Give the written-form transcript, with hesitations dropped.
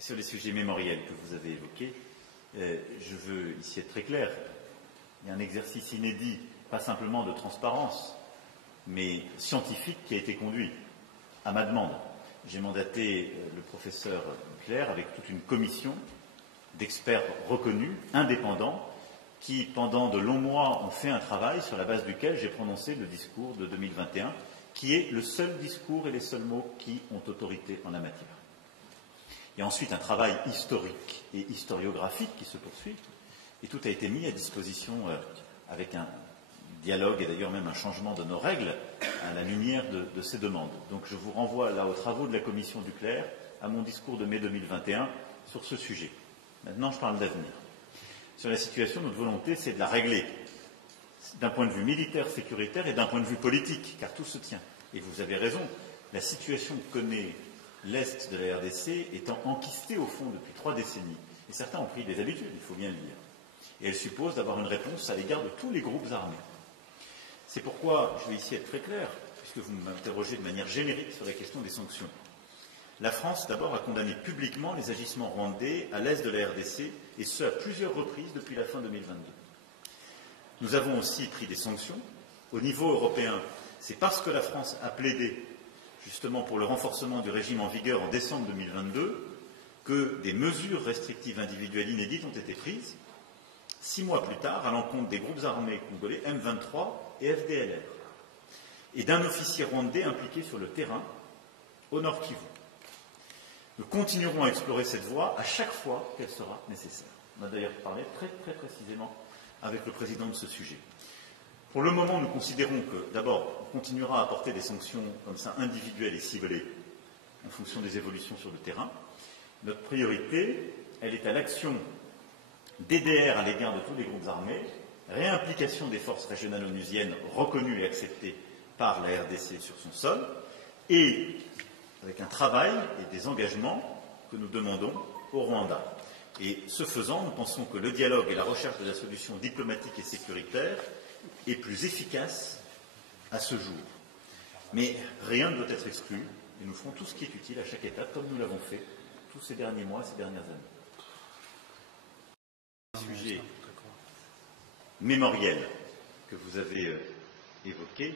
Sur les sujets mémoriels que vous avez évoqués, je veux ici être très clair. Il y a un exercice inédit, pas simplement de transparence, mais scientifique qui a été conduit à ma demande. J'ai mandaté le professeur Claire avec toute une commission d'experts reconnus, indépendants, qui, pendant de longs mois, ont fait un travail sur la base duquel j'ai prononcé le discours de 2021, qui est le seul discours et les seuls mots qui ont autorité en la matière. Il y a ensuite un travail historique et historiographique qui se poursuit, et tout a été mis à disposition avec un dialogue et d'ailleurs même un changement de nos règles à la lumière de ces demandes. Donc je vous renvoie là aux travaux de la commission Duclerc, à mon discours de mai 2021 sur ce sujet. Maintenant, je parle d'avenir. Sur la situation, notre volonté, c'est de la régler d'un point de vue militaire, sécuritaire et d'un point de vue politique, car tout se tient. Et vous avez raison, la situation que connaît l'Est de la RDC étant enquistée au fond depuis 3 décennies, et certains ont pris des habitudes, il faut bien le dire, et elle suppose d'avoir une réponse à l'égard de tous les groupes armés. C'est pourquoi je vais ici être très clair, puisque vous m'interrogez de manière générique sur la question des sanctions. La France, d'abord, a condamné publiquement les agissements rwandais à l'est de la RDC, et ce, à plusieurs reprises depuis la fin 2022. Nous avons aussi pris des sanctions. Au niveau européen, c'est parce que la France a plaidé justement pour le renforcement du régime en vigueur en décembre 2022 que des mesures restrictives individuelles inédites ont été prises 6 mois plus tard à l'encontre des groupes armés congolais M23 et FDLR et d'un officier rwandais impliqué sur le terrain au Nord Kivu. Nous continuerons à explorer cette voie à chaque fois qu'elle sera nécessaire. On a d'ailleurs parlé très précisément avec le président de ce sujet. Pour le moment, nous considérons que, d'abord, on continuera à apporter des sanctions comme ça individuelles et ciblées en fonction des évolutions sur le terrain. Notre priorité, elle est à l'action DDR à l'égard de tous les groupes armés, réimplication des forces régionales onusiennes reconnues et acceptées par la RDC sur son sol, et avec un travail et des engagements que nous demandons au Rwanda. Et ce faisant, nous pensons que le dialogue et la recherche de la solution diplomatique et sécuritaire est plus efficace à ce jour. Mais rien ne doit être exclu, et nous ferons tout ce qui est utile à chaque étape, comme nous l'avons fait tous ces derniers mois, ces dernières années. Sujet mémoriel que vous avez évoqué,